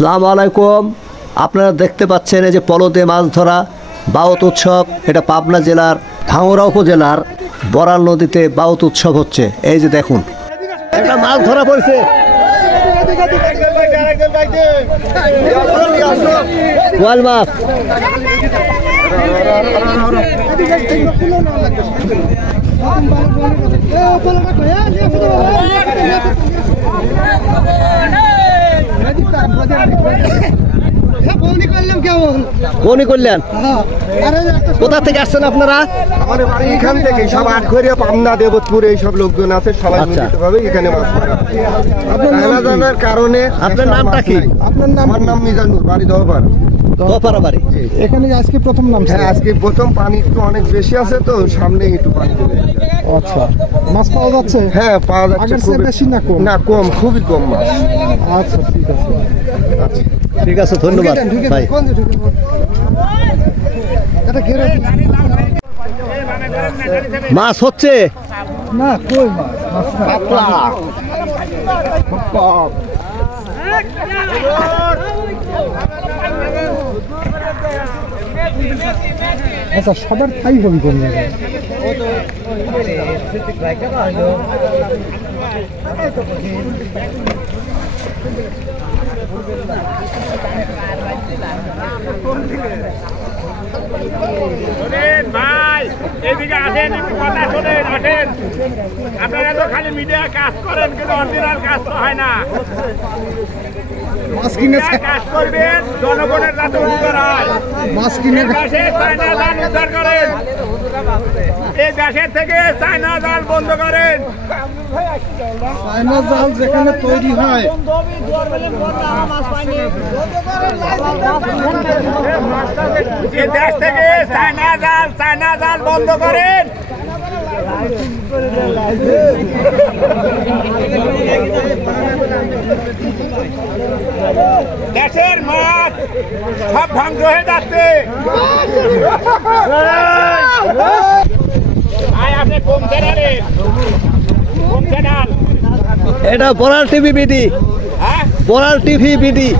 আসসালামু আলাইকুম। আপনারা দেখতে পাচ্ছেন এই যে পলতে মাছ ধরা বাউত উৎসব। এটা পাবনা জেলার ভাঙ্গুড়া উপজেলার বরাল নদীতে বাউত উৎসব হচ্ছে। এই যে দেখুন একটা মাছ ধরা পড়ছে, কোয়াল মাছ। কোনি করলেন? কোথা থেকে আসছেন আপনারা? আমাদের বাড়ি এখান থেকে, সব আটঘরিয়া, পাবনা, দেবতপুর এইসব লোকজন আছে, সবাই মিলিতভাবে এখানে মাছ ধরা। আপনার জানার কারণে। আপনার নামটা কি? আপনার নাম? আমার নাম মিজানুর, বাড়ি দহপাড়া। দহপাড়া বাড়ি। এখানে আজকে প্রথম নাম? হ্যাঁ, আজকে প্রথম। পানি একটু অনেক বেশি আছে তো, সামনে একটু পানি। আচ্ছা, মাছ পাওয়া যাচ্ছে? হ্যাঁ, পাওয়া যাচ্ছে। বেশি না কম? না, কম, খুবই কম মাছ। আচ্ছা, ঠিক আছে। আচ্ছা, ঠিক আছে, ধন্যবাদ ভাই। মাছ হচ্ছে না, কই মাছ? আচ্ছা, সবার ঠাই হবে কোন জায়গায়? ভাই এদিকে আসেন, একটু কথা শোনেন, আসেন। আপনারা তো খালি মিডিয়া কাজ করেন, কিন্তু অরিজিনাল কাজ তো হয় না। মাছ কিনে কাজ করবেন, জনগণের যাতে উদ্ধার হয়। মাছ কিনে দেশের চায়না জাল উদ্ধার করেন, এই দেশের থেকে চায়না জাল বন্ধ করেন। চায়না জাল যেখানে তৈরি হয়, এই দেশ থেকে চায়না জাল বন্ধ করেন। দেশের মাছ সব ধ্বংস হয়ে যাচ্ছে। আপনি কোন চ্যানেলে? কোন চ্যানেল? এটা বরাল টিভি বিডি। হ্যাঁ, বরাল টিভি বিডি।